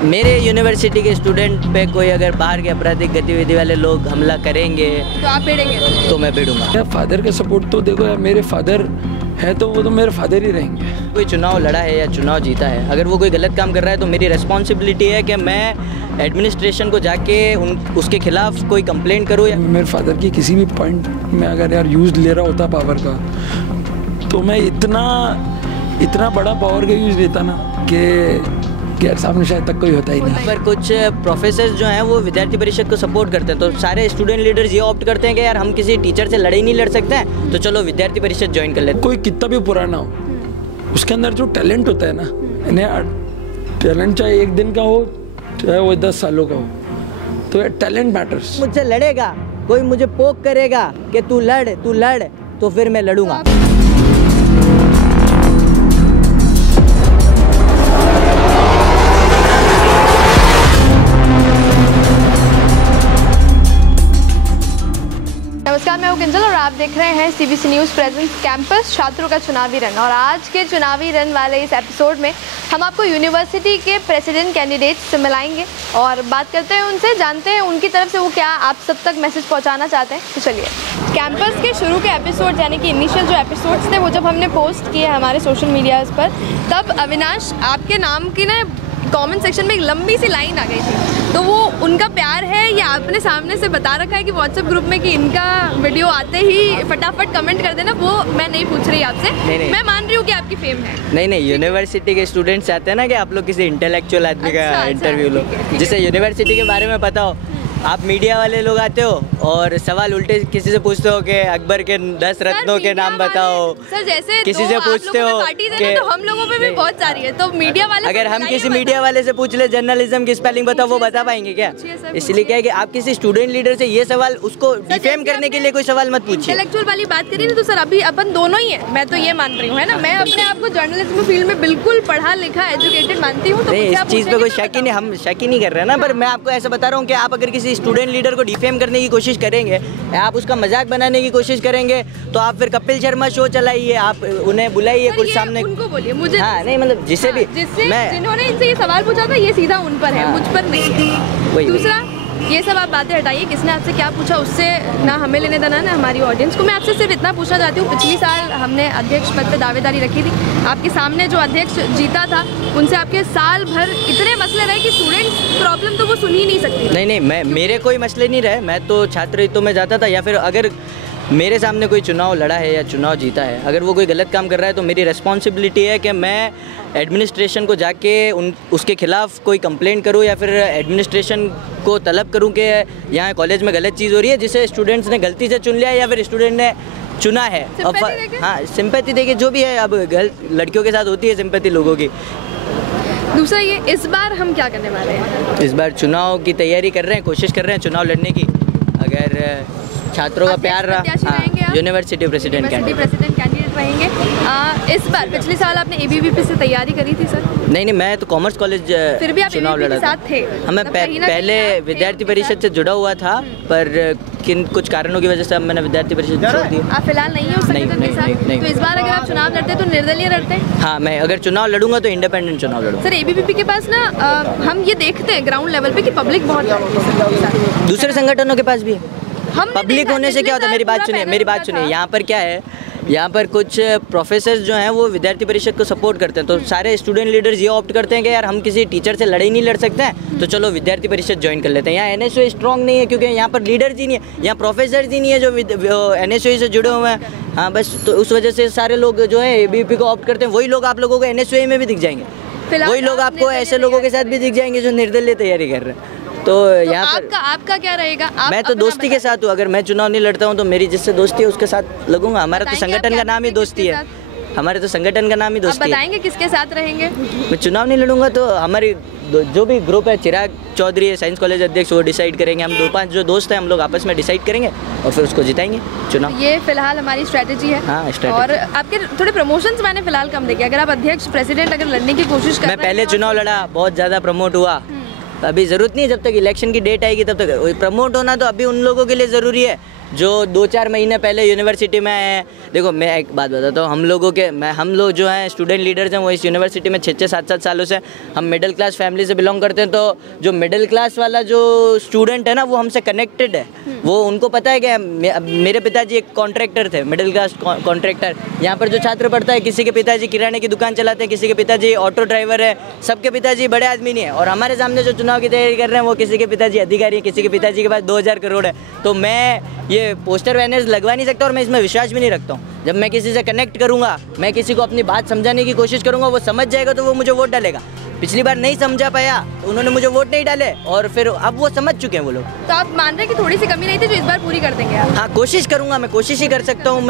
मेरे यूनिवर्सिटी के स्टूडेंट पे कोई अगर बाहर के आपराधिक गतिविधि वाले लोग हमला करेंगे तो आप भिड़ेंगे? तो मैं भिड़ूंगा। फादर का सपोर्ट तो देखो यार, मेरे फादर है तो वो तो मेरे फादर ही रहेंगे। कोई चुनाव लड़ा है या चुनाव जीता है, अगर वो कोई गलत काम कर रहा है तो मेरी रिस्पॉन्सिबिलिटी है कि मैं एडमिनिस्ट्रेशन को जाके उसके खिलाफ कोई कंप्लेंट करूँ। मेरे फादर की किसी भी पॉइंट में अगर यार यूज़ ले रहा होता पावर का, तो मैं इतना बड़ा पावर का यूज़ लेता ना कि यार सामने शायद तक कोई होता ही नहीं। पर कुछ प्रोफेसर जो हैं वो विद्यार्थी परिषद को सपोर्ट करते हैं, तो सारे स्टूडेंट लीडर्स ये ऑप्ट करते हैं कि यार हम किसी टीचर से लड़ाई नहीं लड़ सकते हैं, तो चलो विद्यार्थी परिषद ज्वाइन कर लेते हैं। कोई कितना भी पुराना हो, उसके अंदर जो टैलेंट होता है ना, टैलेंट चाहे एक दिन का हो चाहे वो 10 सालों का हो, तो टैलेंट मैटर्स। मुझसे लड़ेगा कोई, मुझे पोक करेगा कि तू लड़, तो फिर मैं लड़ूंगा। नमस्कार, मैं हूं किंजल और आप देख रहे हैं सीबीसी न्यूज़ प्रेजेंस कैंपस छात्रों का चुनावी रन। और आज के चुनावी रन वाले इस एपिसोड में हम आपको यूनिवर्सिटी के प्रेसिडेंट कैंडिडेट्स से मिलाएंगे और बात करते हैं उनसे, जानते हैं उनकी तरफ से वो क्या आप सब तक मैसेज पहुंचाना चाहते हैं। तो चलिए, कैंपस के शुरू के एपिसोड यानी कि इनिशियल जो एपिसोड्स थे वो जब हमने पोस्ट किए हमारे सोशल मीडियाज़ पर, तब अविनाश आपके नाम की ना कमेंट सेक्शन में एक लंबी सी लाइन आ गई थी। तो वो उनका प्यार है या आपने सामने से बता रखा है कि व्हाट्सएप ग्रुप में कि इनका वीडियो आते ही फटाफट कमेंट कर देना, वो मैं नहीं पूछ रही आपसे। नहीं। मैं मान रही हूँ कि आपकी फेम है। नहीं, यूनिवर्सिटी के स्टूडेंट्स चाहते हैं ना कि आप लोग किसी इंटेलेक्चुअल आदमी का इंटरव्यू लो, जिसे यूनिवर्सिटी के बारे में पता हो। आप मीडिया वाले लोग आते हो और सवाल उल्टे किसी से पूछते हो कि अकबर के 10 रत्नों के नाम बताओ। सर जैसे किसी से पूछते हो कि तो हम लोगों पे भी बहुत सारी है, तो मीडिया वाले अगर हम किसी मीडिया वाले से पूछ ले जर्नलिज्म की स्पेलिंग बताओ, वो बता पाएंगे क्या? इसलिए क्या है कि आप किसी स्टूडेंट लीडर से ये सवाल उसको डिफेम करने के लिए कोई सवाल मत पूछिए। इंटेलेक्चुअल वाली बात करिए ना, तो सर अभी अपन दोनों ही है, मैं तो ये मान रही हूँ, है ना। मैं अपने आप को जर्नलिज्म फील्ड में बिल्कुल पढ़ा लिखा एजुकेटेड मानती हूँ। इस चीज़ पे कोई शक ही नहीं, हम शक ही नहीं कर रहे हैं ना। पर मैं आपको ऐसा बता रहा हूँ कि आप अगर किसी स्टूडेंट लीडर को डिफेम करने की कोशिश करेंगे, आप उसका मजाक बनाने की कोशिश करेंगे, तो आप फिर कपिल शर्मा शो चलाइए, आप उन्हें बुलाइए कुछ सामने, उनको बोलिए मुझे। हाँ नहीं, मतलब जिससे भी जिन्होंने इनसे ये सवाल पूछा था, ये सीधा उन पर है, मुझ पर नहीं है। दूसरा, ये सब आप बातें हटाइए, किसने आपसे क्या पूछा उससे ना हमें लेने देना ना हमारी ऑडियंस को। मैं आपसे सिर्फ इतना पूछना चाहती हूँ, पिछली साल हमने अध्यक्ष पद पे दावेदारी रखी थी, आपके सामने जो अध्यक्ष जीता था उनसे आपके साल भर इतने मसले रहे कि स्टूडेंट्स प्रॉब्लम तो वो सुन ही नहीं सकती। नहीं, मेरे कोई मसले नहीं रहे, मैं तो छात्र हितों में जाता था। या फिर अगर मेरे सामने कोई चुनाव लड़ा है या चुनाव जीता है, अगर वो कोई गलत काम कर रहा है तो मेरी रिस्पॉन्सिबिलिटी है कि मैं एडमिनिस्ट्रेशन को जाके उसके खिलाफ कोई कंप्लेंट करूं या फिर एडमिनिस्ट्रेशन को तलब करूं कि यहाँ कॉलेज में गलत चीज़ हो रही है, जिसे स्टूडेंट्स ने गलती से चुन लिया या फिर स्टूडेंट ने चुना है। हाँ, सिंपैथी देके जो भी है, अब लड़कियों के साथ होती है सिंपैथी लोगों की। दूसरा, ये इस बार हम क्या करने वाले हैं? इस बार चुनाव की तैयारी कर रहे हैं, कोशिश कर रहे हैं चुनाव लड़ने की। अगर छात्रों का प्यार रहा, यूनिवर्सिटी प्रेसिडेंट कैंडिडेट रहेंगे। इस बार पिछले साल आपने एबीवीपी से तैयारी करी थी सर? नहीं, मैं तो कॉमर्स कॉलेज फिर भी आप चुनाव लड़ा साथ थे। मैं पहले विद्यार्थी परिषद से जुड़ा हुआ था, पर कुछ कारणों की वजह से अब मैंने विद्यार्थी परिषद छोड़ दी। आप फिलहाल नहीं हो संगठन के साथ? तो इस बार अगर आप चुनाव लड़ते तो निर्दलीय लड़ते? हाँ, मैं अगर चुनाव लड़ूंगा तो इंडिपेंडेंट चुनाव लड़ूंगा। सर, एबीवीपी के पास ना हम ये देखते हैं ग्राउंड लेवल पे कि पब्लिक बहुत दूसरे संगठनों के पास भी है। पब्लिक होने से क्या होता है, मेरी बात सुनिए। यहाँ पर क्या है, यहाँ पर कुछ प्रोफेसर जो हैं वो विद्यार्थी परिषद को सपोर्ट करते हैं, तो सारे स्टूडेंट लीडर्स ये ऑप्ट करते हैं कि यार हम किसी टीचर से लड़ाई नहीं लड़ सकते हैं, तो चलो विद्यार्थी परिषद ज्वाइन कर लेते हैं। यहाँ एनएसओ स्ट्रॉन्ग नहीं है क्योंकि यहाँ पर लीडर्स ही नहीं है, यहाँ प्रोफेसर्स ही नहीं है जो एनएसओ से जुड़े हुए हैं। हाँ बस, तो उस वजह से सारे लोग जो है एबीवीपी को ऑप्ट करते हैं। वही लोग आप लोगों को एनएसओ में भी दिख जाएंगे, वही लोग आपको ऐसे लोगों के साथ भी दिख जाएंगे जो निर्दलीय तैयारी कर रहे हैं। तो यहाँ पर आपका क्या रहेगा? मैं तो दोस्ती के साथ हूँ, अगर मैं चुनाव नहीं लड़ता हूँ तो मेरी जिससे दोस्ती है उसके साथ लगूंगा। हमारा तो संगठन का नाम ही दोस्ती है, हमारे तो संगठन का नाम ही दोस्ती है। बताएंगे किसके साथ रहेंगे? मैं चुनाव नहीं लड़ूंगा तो हमारी जो भी ग्रुप है, चिराग चौधरी है साइंस कॉलेज अध्यक्ष, वो डिसाइड करेंगे। हम 2-5 जो दोस्त हैं हम लोग आपस में डिसाइड करेंगे और फिर उसको जिताएंगे चुनाव। ये फिलहाल हमारी स्ट्रेटेजी है। हाँ, और आपके थोड़े प्रमोशंस मैंने फिलहाल कम देखे। अगर आप अध्यक्ष प्रेसिडेंट अगर लड़ने की कोशिश कर रहे हैं, मैं पहले चुनाव लड़ा, बहुत ज़्यादा प्रमोट हुआ। अभी ज़रूरत नहीं है, जब तक इलेक्शन की डेट आएगी तब तक प्रमोट होना तो अभी उन लोगों के लिए ज़रूरी है जो 2-4 महीने पहले यूनिवर्सिटी में आए हैं। देखो मैं एक बात बताता हूँ, हम लोग जो हैं स्टूडेंट लीडर्स हैं वो इस यूनिवर्सिटी में 6-6, 7-7 सालों से, हम मिडिल क्लास फैमिली से बिलोंग करते हैं। तो जो मिडिल क्लास वाला जो स्टूडेंट है ना वो हमसे कनेक्टेड है। वो उनको पता है कि मेरे पिताजी एक कॉन्ट्रैक्टर थे, मिडिल क्लास कॉन्ट्रैक्टर। यहाँ पर जो छात्र पढ़ता है, किसी के पिताजी किराने की दुकान चलाते हैं, किसी के पिताजी ऑटो ड्राइवर है, सबके पिताजी बड़े आदमी नहीं है। और हमारे सामने जो चुनाव की तैयारी कर रहे हैं वो किसी के पिताजी अधिकारी है, किसी के पिताजी के पास 2000 करोड़ है। तो मैं ये पोस्टर बैनर्स लगवा नहीं सकता और मैं इसमें विश्वास भी नहीं रखता हूँ। जब मैं किसी से कनेक्ट करूँगा, मैं किसी को अपनी बात समझाने की कोशिश करूँगा, वो समझ जाएगा तो वो मुझे वोट डालेगा। पिछली बार नहीं समझा पाया तो उन्होंने मुझे वोट नहीं डाले और फिर अब वो समझ चुके हैं वो लोग। तो आप मान रहे हैं कि थोड़ी सी कमी नहीं थी जो इस बार पूरी कर देंगे आप? हाँ, कोशिश करूँगा, मैं कोशिश ही कर सकता हूँ।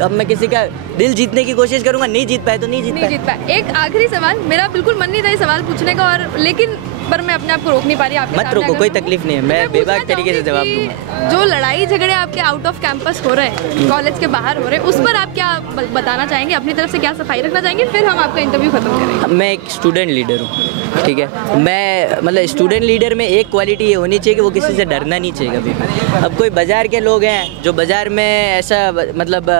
अब मैं किसी का दिल जीतने की कोशिश करूँगा, नहीं जीत पाए तो नहीं जीत पाए। एक आखिरी सवाल, मेरा बिल्कुल मन नहीं था ये सवाल पूछने का, और लेकिन पर मैं अपने आप को रोक नहीं पा रही। आपके मत रोको, कोई तकलीफ नहीं है, मैं बेबाक तरीके से जवाब दूंगा। जो लड़ाई झगड़े आपके आउट ऑफ कैंपस हो रहे हैं, कॉलेज के बाहर हो रहे हैं, उस पर आप क्या बताना चाहेंगे? अपनी तरफ से क्या सफाई रखना चाहेंगे? फिर हम आपका इंटरव्यू खत्म करेंगे। मैं एक स्टूडेंट लीडर हूँ, ठीक है। मैं मतलब स्टूडेंट लीडर में एक क्वालिटी ये होनी चाहिए कि वो किसी से डरना नहीं चाहिए कभी। अब कोई बाज़ार के लोग हैं जो बाज़ार में ऐसा मतलब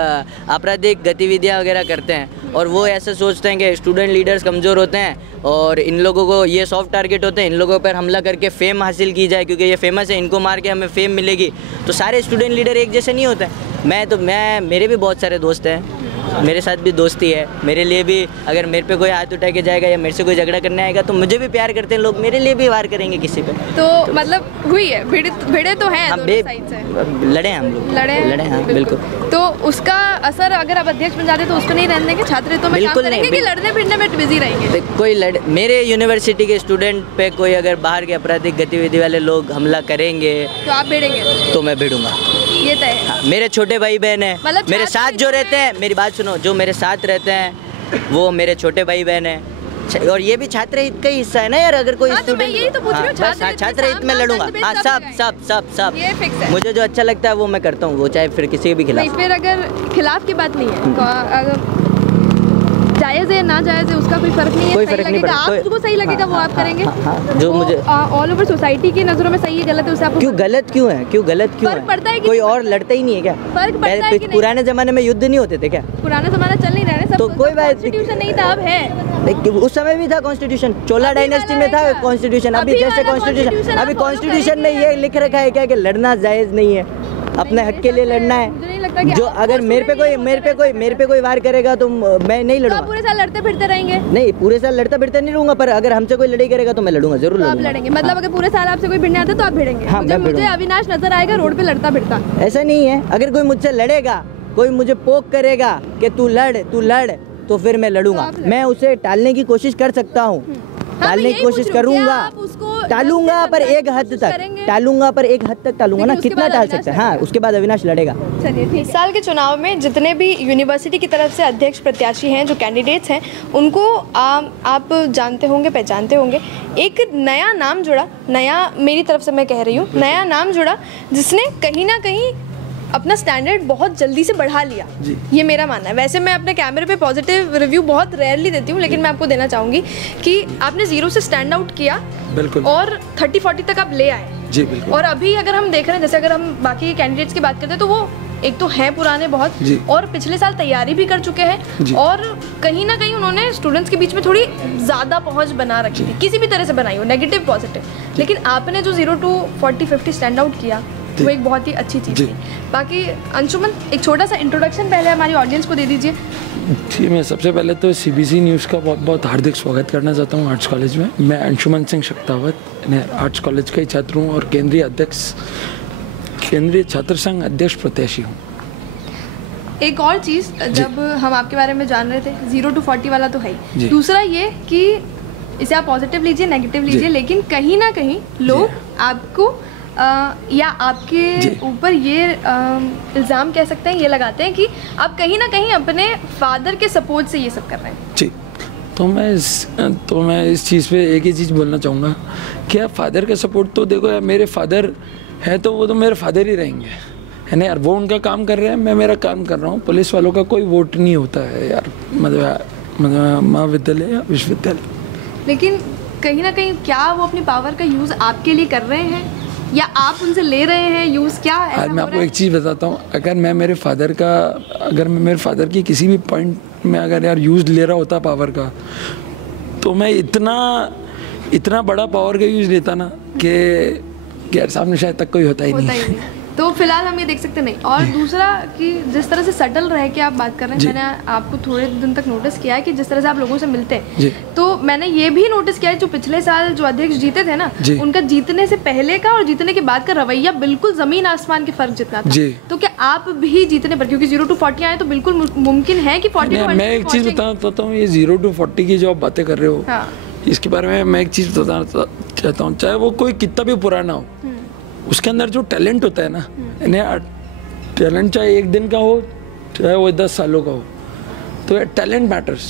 आपराधिक गतिविधियाँ वगैरह करते हैं और वो ऐसा सोचते हैं कि स्टूडेंट लीडर्स कमज़ोर होते हैं और इन लोगों को ये सॉफ्ट टारगेट होते हैं, इन लोगों पर हमला करके फेम हासिल की जाए क्योंकि ये फेमस है, इनको मार के हमें फेम मिलेगी। तो सारे स्टूडेंट लीडर एक जैसे नहीं होते हैं। मेरे भी बहुत सारे दोस्त हैं, मेरे साथ भी दोस्ती है। मेरे लिए भी अगर मेरे पे कोई हाथ उठा के जाएगा या मेरे से कोई झगड़ा करने आएगा तो मुझे भी प्यार करते हैं लोग, मेरे लिए भी वार करेंगे किसी पे। तो मतलब हुई है भिड़े तो हैं दोनों साइड से, लड़े हैं हम लोग, लड़े हाँ बिल्कुल। तो उसका असर अगर आप अध्यक्ष बन जाते तो उसको नहीं रहने देंगे? छात्र तो में काम करेंगे कि लड़ने भिड़ने में बिजी रहेंगे? मेरे यूनिवर्सिटी के स्टूडेंट पे कोई अगर बाहर के आपराधिक गतिविधि वाले लोग हमला करेंगे तो आप भिड़ेंगे? तो मैं भिड़ूंगा, ये तय है। हाँ, मेरे छोटे भाई बहन है, मतलब मेरे साथ जो रहते हैं, मेरी बात सुनो, जो मेरे साथ रहते हैं वो मेरे छोटे भाई बहन है और ये भी छात्र हित का हिस्सा है ना यार। अगर कोई तो मैं यही तो पूछ रही हूँ, छात्र हित में लड़ूंगा। हाँ, सब ये फिक्स है। मुझे जो अच्छा लगता है वो मैं करता हूँ, वो चाहे फिर किसी के भी खिलाफ। नहीं, फिर अगर खिलाफ की बात नहीं है, अगर जायज़ है ना जायज़ है उसका कोई फर्क नहीं है, कोई फर्क नहीं पड़ता। आपको सही लगेगा वो आप करेंगे। जो मुझे ऑल ओवर सोसाइटी की नज़रों में सही है गलत है उसे आपको क्यों गलत क्यों है? फर्क पड़ता है कि कोई और लड़ता ही नहीं है क्या? फर्क पड़ता है कि पुराने जमाने में युद्ध नहीं होते थे क्या? पुराना जमाना चल नहीं रहा है, तो कोई बात कॉन्स्टिट्यूशन नहीं था, अब है। उस समय भी था कॉन्स्टिट्यूशन, चोला डायनेस्टी में था कॉन्स्टिट्यूशन। अभी जैसे कॉन्स्टिट्यूशन, अभी कॉन्स्टिट्यूशन में ये लिख रखा है क्या कि लड़ना जायज़ नहीं है, अपने हक के लिए लड़ना है। जो अगर मेरे पे कोई वार करेगा तो मैं नहीं लड़ूंगा। तो पूरे साल लड़ते फिरते रहेंगे? नहीं, पूरे साल लड़ता फिरते नहीं रहूंगा, पर अगर हमसे कोई लड़ाई करेगा तो मैं लड़ूंगा, जरूर लड़ूंगा। आप लड़ेंगे मतलब अगर पूरे साल आपसे कोई भिड़ने आता तो आप भिड़ेंगे? हाँ, मुझे अविनाश नजर आएगा रोड पे लड़ता फिरता? ऐसा नहीं है, अगर कोई मुझसे लड़ेगा, कोई मुझे पोक करेगा कि तू लड़ तो फिर मैं लड़ूंगा। मैं उसे टालने की कोशिश कर सकता हूँ, टालने की कोशिश करूंगा, टालूंगा पर एक हद तक टालूंगा ना। कितना टाल सकते हैं? हाँ, उसके बाद अविनाश लड़ेगा। चलिए ठीक। इस साल के चुनाव में जितने भी यूनिवर्सिटी की तरफ से अध्यक्ष प्रत्याशी हैं, जो कैंडिडेट्स हैं, उनको आप जानते होंगे, पहचानते होंगे। एक नया नाम जुड़ा, नया मेरी तरफ से मैं कह रही हूँ, नया नाम जुड़ा जिसने कहीं ना कहीं अपना स्टैंडर्ड बहुत जल्दी से बढ़ा लिया, ये मेरा मानना है। वैसे मैं अपने कैमरे पे पॉजिटिव रिव्यू बहुत रेयरली देती हूँ, लेकिन मैं आपको देना चाहूँगी कि आपने 0 से स्टैंड आउट किया, बिल्कुल, और 30-40 तक आप ले आए जी, बिल्कुल। और अभी अगर हम देख रहे हैं, जैसे अगर हम बाकी कैंडिडेट्स की बात करते हैं तो वो एक तो हैं पुराने बहुत और पिछले साल तैयारी भी कर चुके हैं और कहीं ना कहीं उन्होंने स्टूडेंट्स के बीच में थोड़ी ज़्यादा पहुंच बना रखी थी, किसी भी तरह से बनाई हो, नेगेटिव पॉजिटिव। लेकिन आपने जो 0 to 40-50 स्टैंड आउट किया वो एक बहुत ही अच्छी चीज़ थी। बाकी अंशुमन, एक छोटा सा इंट्रोडक्शन पहले हमारी ऑडियंस को दे दीजिए। जी, मैं सबसे पहले तो CBC न्यूज़ का बहुत बहुत हार्दिक स्वागत करना चाहता हूँ आर्ट्स कॉलेज में। मैं अंशुमन सिंह शक्तावत, मैं आर्ट्स कॉलेज का ही छात्र हूँ और केंद्रीय छात्र संघ अध्यक्ष प्रत्याशी हूँ। एक और चीज़, जब हम आपके बारे में जान रहे थे, 0 to 40 वाला तो है ही, दूसरा ये कि इसे आप पॉजिटिव लीजिए, नेगेटिव लीजिए, लेकिन कहीं ना कहीं लोग आपको या आपके ऊपर ये इल्ज़ाम कह सकते हैं, ये लगाते हैं कि आप कहीं ना कहीं अपने फादर के सपोर्ट से ये सब कर रहे हैं। जी, तो मैं इस चीज़ पे एक ही चीज़ बोलना चाहूँगा कि यार फादर का सपोर्ट तो देखो यार, मेरे फादर है तो वो तो मेरे फादर ही रहेंगे, है ना यार। वो उनका काम कर रहे हैं, मैं मेरा काम कर रहा हूँ। पुलिस वालों का कोई वोट नहीं होता है यार, मतलब महाविद्यालय या विश्वविद्यालय। लेकिन कहीं ना कहीं क्या वो अपनी पावर का यूज़ आपके लिए कर रहे हैं? या आप उनसे ले रहे हैं यूज़, क्या ऐसा आज मैं हो आपको रहा है? एक चीज़ बताता हूँ, अगर मैं मेरे फादर की किसी भी पॉइंट में अगर यार यूज़ ले रहा होता पावर का, तो मैं इतना बड़ा पावर का यूज़ लेता ना कि यार सामने शायद तक कोई होता ही नहीं। तो फिलहाल हम ये देख सकते नहीं। और दूसरा कि जिस तरह से सटल रह के आप बात कर रहे हैं, मैंने आपको थोड़े दिन तक नोटिस किया है कि जिस तरह से आप लोगों से मिलते हैं, तो मैंने ये भी नोटिस किया है जो पिछले साल जो अध्यक्ष जीते थे ना, उनका जीतने से पहले का और जीतने के बाद का रवैया बिल्कुल जमीन आसमान के फर्क जितना था। तो क्या आप भी जीतने पर, क्योंकि 0 to 40 आए तो बिल्कुल मुमकिन है कि 40 to 20 मैं एक चीज़ बताता हूँ, ये 0 to 40 की जो आप बातें कर रहे हो, इसके बारे में मैं एक चीज़ बताना चाहता हूँ। चाहे वो कोई कितना भी पुराना हो, उसके अंदर जो टैलेंट होता है ना, टैलेंट चाहे एक दिन का हो चाहे वो 10 सालों का हो, तो टैलेंट मैटर्स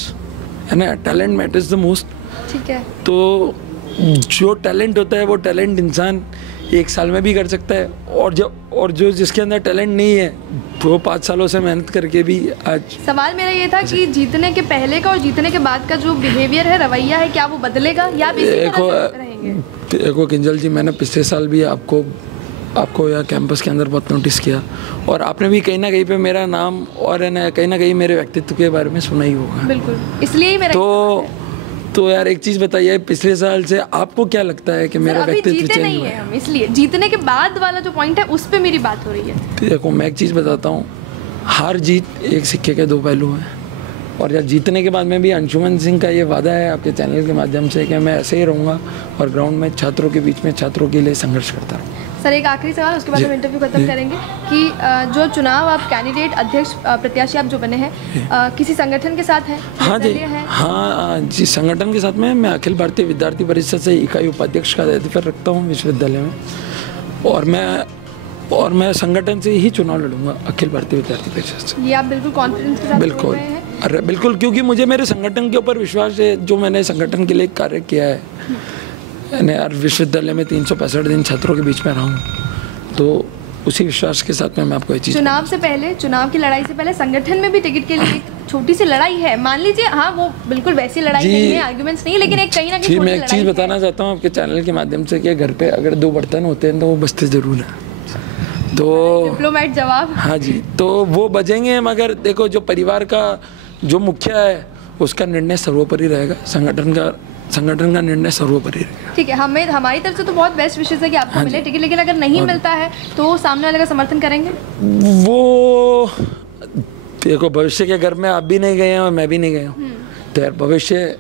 है ना, टैलेंट मैटर्स द मोस्ट। ठीक है। तो जो टैलेंट होता है वो टैलेंट इंसान 1 साल में भी कर सकता है, और जो जिसके अंदर टैलेंट नहीं है वो 5 सालों से मेहनत करके भी आज। सवाल मेरा ये था कि जीतने के पहले का और जीतने के बाद का जो बिहेवियर है, रवैया है, क्या वो बदलेगा या आप इसी तरह से रहेंगे? देखो किंजल जी, मैंने पिछले साल भी आपको या कैंपस के अंदर बहुत नोटिस किया, और आपने भी कहीं ना कहीं पे मेरा नाम और कहीं ना कहीं मेरे व्यक्तित्व के बारे में सुना ही होगा। बिल्कुल, इसलिए ही मेरा तो यार एक चीज़ बताइए, पिछले साल से आपको क्या लगता है कि मेरा व्यक्तित्व चेंज नहीं है? हम इसलिए जीतने के बाद वाला जो पॉइंट है उस पे मेरी बात हो रही है। देखो मैं एक चीज़ बताता हूँ, हार जीत एक सिक्के के 2 पहलू हैं, और यार जीतने के बाद में भी अंशुमन सिंह का ये वादा है आपके चैनल के माध्यम से कि मैं ऐसे ही रहूँगा और ग्राउंड में छात्रों के बीच में छात्रों के लिए संघर्ष करता रहूँ। सर एक आखिरी सवाल, उसके बाद हम इंटरव्यू खत्म करेंगे कि जो चुनाव आप कैंडिडेट अध्यक्ष प्रत्याशी आप जो बने हैं, किसी संगठन के साथ हैं? हाँ जी, हाँ जी, संगठन के साथ में मैं अखिल भारतीय विद्यार्थी परिषद से इकाई उपाध्यक्ष का दायित्व रखता हूँ विश्वविद्यालय में, और मैं संगठन से ही चुनाव लड़ूंगा, अखिल भारतीय विद्यार्थी परिषद से। ये आप बिल्कुल कॉन्फिडेंस के साथ बिल्कुल, अरे बिल्कुल, क्योंकि मुझे मेरे संगठन के ऊपर विश्वास है, जो मैंने संगठन के लिए कार्य किया है। यार विश्वविद्यालय में 365 दिन छात्रों के बीच में रहा हूँ, तो उसी विश्वास के साथ में मैं आपको ये चीज़। चुनाव से पहले, चुनाव की लड़ाई से पहले संगठन में भी टिकट के लिए एक छोटी सी लड़ाई है, मान लीजिए। हाँ, वो बिल्कुल वैसी लड़ाई नहीं है, आर्गुमेंट्स नहीं, लेकिन एक कहीं ना कहीं मैं एक चीज़ बताना चाहता हूँ आपके चैनल के माध्यम से कि घर पे अगर 2 बर्तन होते हैं तो वो बजते ज़रूर हैं। तो डिप्लोमेट जवाब। हाँ जी, तो वो बजेंगे, मगर देखो जो परिवार का जो मुखिया है उसका निर्णय सर्वोपरि रहेगा, संगठन का निर्णय सर्वोपरि रहेगा। ठीक है, हमारी तरफ से तो बहुत बेस्ट विशेष है कि आपको मिले टिकट, लेकिन अगर नहीं मिलता है तो सामने वाले का समर्थन करेंगे? वो देखो, भविष्य के घर में आप भी नहीं गए हैं और मैं भी नहीं गया हूँ, तो यार भविष्य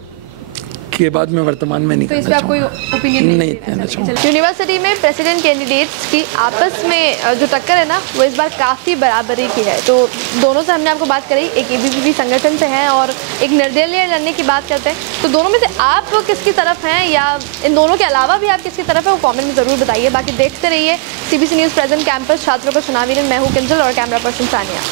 के बाद में वर्तमान में नहीं तो इस पे आप कोई ओपिनियन नहीं देना चाहूँगा। यूनिवर्सिटी में प्रेसिडेंट कैंडिडेट्स की आपस में जो टक्कर है ना, वो इस बार काफ़ी बराबरी की है। तो दोनों से हमने आपको बात करी, एक एबीवीपी संगठन से हैं और एक निर्दलीय लड़ने की बात करते हैं। तो दोनों में से आप किसकी तरफ हैं, या इन दोनों के अलावा भी आप किसकी तरफ है, वो कॉमेंट में ज़रूर बताइए। बाकी देखते रहिए CBC न्यूज़ प्रेजेंट कैंपस, छात्रों का चुनावी रन। मैं हूँ किंजल और कैमरा पर्सन सानिया।